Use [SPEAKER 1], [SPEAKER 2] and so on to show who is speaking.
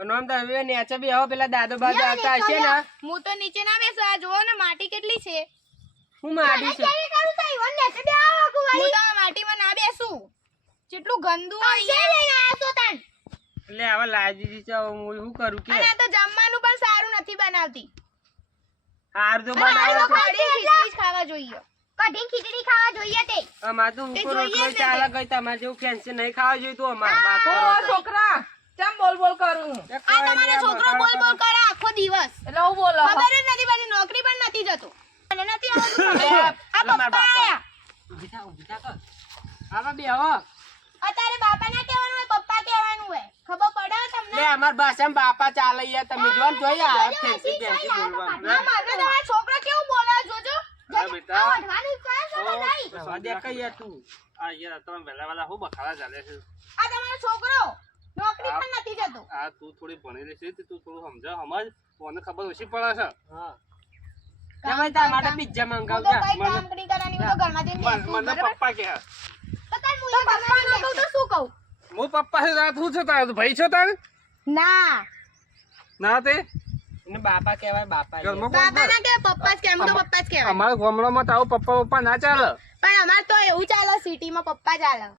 [SPEAKER 1] અને આમ તમે નેચે બી આવો પેલા દાદો બાદો આવતા હશે ને.
[SPEAKER 2] હું તો નીચે ના બેસું આ જુઓ ને માટી કેટલી છે.
[SPEAKER 1] હું માડી છું.
[SPEAKER 2] હું તો માટીમાં ના બેસું. કેટલું ગંદુ હોય
[SPEAKER 1] એટલે આવા લાજી છે હું શું કરું કે?
[SPEAKER 2] અને તો જમવાનું પણ સારું નથી બનાવતી.
[SPEAKER 1] હાર તો
[SPEAKER 2] આ કઢી ખીચડી જ ખાવા જોઈએ.
[SPEAKER 3] કઢી ખીચડી ખાવા જોઈએ તે.
[SPEAKER 1] અમાર તો ઉપર રોટલો ચાલે ગઈ તમારે જેવું ફેન્સી નહીં ખાવા જોઈએ તો અમાર વાત
[SPEAKER 4] છોકરા. બોલ બોલ કરું
[SPEAKER 2] આ તમારો છોકરો બોલ બોલ
[SPEAKER 1] કરે
[SPEAKER 2] આખો દિવસ.
[SPEAKER 4] એટલે હું બોલો?
[SPEAKER 2] ખબર જ નથી પડી નોકરી પણ નથી જતો. મને નથી આવડતું. આ પપ્પા
[SPEAKER 1] બાપા.
[SPEAKER 2] આયા.
[SPEAKER 1] કર. આવા બે હો.
[SPEAKER 2] અત્યારે બાપા ના કહેવાનું હોય પપ્પા કહેવાનું હોય. ખબર પડે તમને?
[SPEAKER 1] લે અમાર ભાષામાં બાપા ચાલે યાર તમે જોન જોઈ આ ફેન્સી બોલવાનું.
[SPEAKER 2] ના મારે તમારો છોકરો કેવું બોલે જોજો.
[SPEAKER 5] બેટા.
[SPEAKER 3] નહીં.
[SPEAKER 1] તું
[SPEAKER 5] આ યાર તમે હું બખાડા ચાલે છે.
[SPEAKER 2] આ તમારો છોકરો? નોકરી પણ નથી જતો.
[SPEAKER 5] આ તું થોડી ભણેલી છે તે તું થોડું સમજા સમજ મને ખબર ઓછી પડે છે.
[SPEAKER 1] હા. જમાઈ તારા માટે પિઝા
[SPEAKER 2] મંગાવ જા
[SPEAKER 1] મને
[SPEAKER 2] કઈ કામ કરવાની હું તો ઘરમાં જઈને
[SPEAKER 5] મને? પપ્પા કે
[SPEAKER 2] તો તાર મુએ પપ્પા ન કહું તો શું કહું?
[SPEAKER 5] હું પપ્પા છે તાર તું છે તાર? ભાઈ છો તાર?
[SPEAKER 2] ના.
[SPEAKER 5] ના તે?
[SPEAKER 1] બાપા કહેવાય બાપા.
[SPEAKER 2] બાપા ના કે પપ્પા જ કે તો પપ્પા જ કહેવાય.
[SPEAKER 5] અમારા ગામડામાં તો પપ્પા પપ્પા ના ચાલે.
[SPEAKER 2] પણ અમાર તો એવું ચાલે સિટીમાં પપ્પા ચાલે